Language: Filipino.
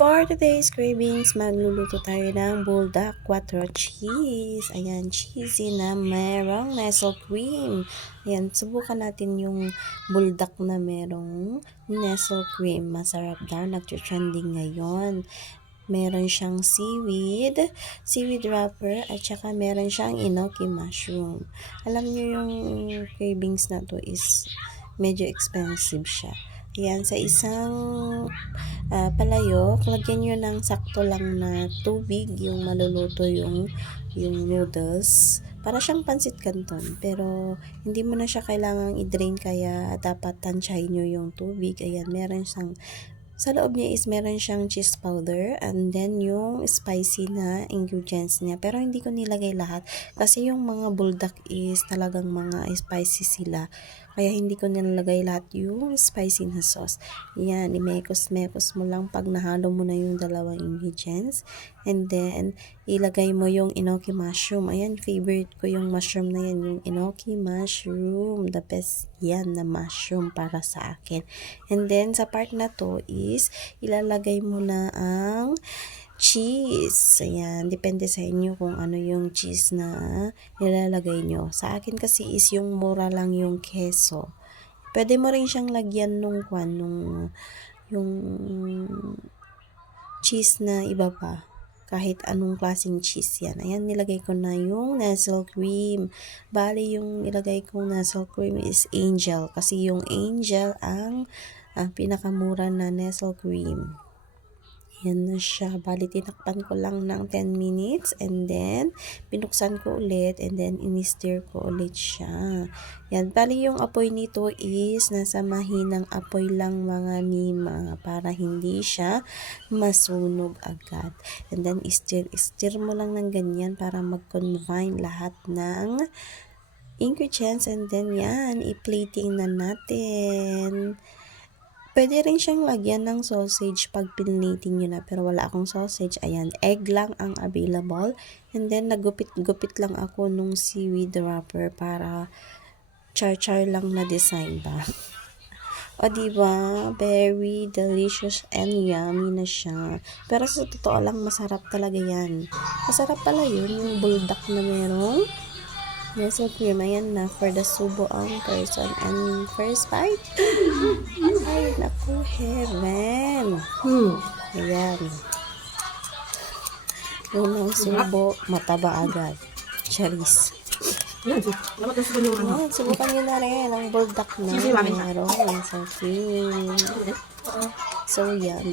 For today's cravings, magluluto tayo ng bulldog quattro cheese. Ayan, cheesy na merong nestle cream. Ayan, subukan natin yung bulldog na merong nestle cream. Masarap daw, nagtutrending ngayon. Meron siyang seaweed wrapper, at saka meron siyang enoki mushroom. Alam niyo yung cravings na to is medyo expensive siya. Ayan, sa isang palayok, lagyan nyo ng sakto lang na tubig yung maluluto yung noodles. Para siyang pansit canton, pero hindi mo na siya kailangang i-drain, kaya dapat tansyahin nyo yung tubig. Ayan, meron siyang sa loob niya is meron siyang cheese powder and then yung spicy na ingredients niya. Pero hindi ko nilagay lahat kasi yung mga bulldog is talagang mga spicy sila. Kaya hindi ko nilagay lahat yung spicy na sauce. Yan, imekos-mekos mo lang pag nahalo mo na yung dalawang ingredients. And then, ilagay mo yung enoki mushroom. Ayan, favorite ko yung mushroom na yan. Yung enoki mushroom. The best yan na mushroom para sa akin. And then, sa part na to is, ilalagay mo na ang cheese. Ayan, depende sa inyo kung ano yung cheese na nilalagay nyo. Sa akin kasi is yung mura lang yung keso. Pwede mo rin siyang lagyan yung cheese na iba pa. Kahit anong klaseng cheese yan. Ayan, nilagay ko na yung nestle cream. Bali, yung nilagay kong nestle cream is Angel. Kasi yung Angel ang pinakamura na nestle cream. Yan na siya. Bali, tinakpan ko lang ng 10 minutes and then binuksan ko ulit and then in-stir ko ulit siya. Yan. Bali, yung apoy nito is nasa mahinang apoy lang mga mima para hindi siya masunog agad. And then, stir mo lang ng ganyan para mag-combine lahat ng ingredients and then yan, i-plating na natin. Pwede rin siyang lagyan ng sausage pag piniting nyo na, pero wala akong sausage. Ayan, egg lang ang available. And then, nagupit-gupit lang ako nung seaweed wrapper para char-char lang na design ba. O, diba? Very delicious and yummy na siya. Pero sa totoo lang, masarap talaga yan. Masarap pala yun, yung bulldog na merong nestle cream. Ayan na, for the subo ang person. And first bite. Ay, naku, heaven. Ayan. Unang subo, mataba agad. Charis. Ayan, subukan nyo na rin ang bulldog na merong nestle cream. So, yummy.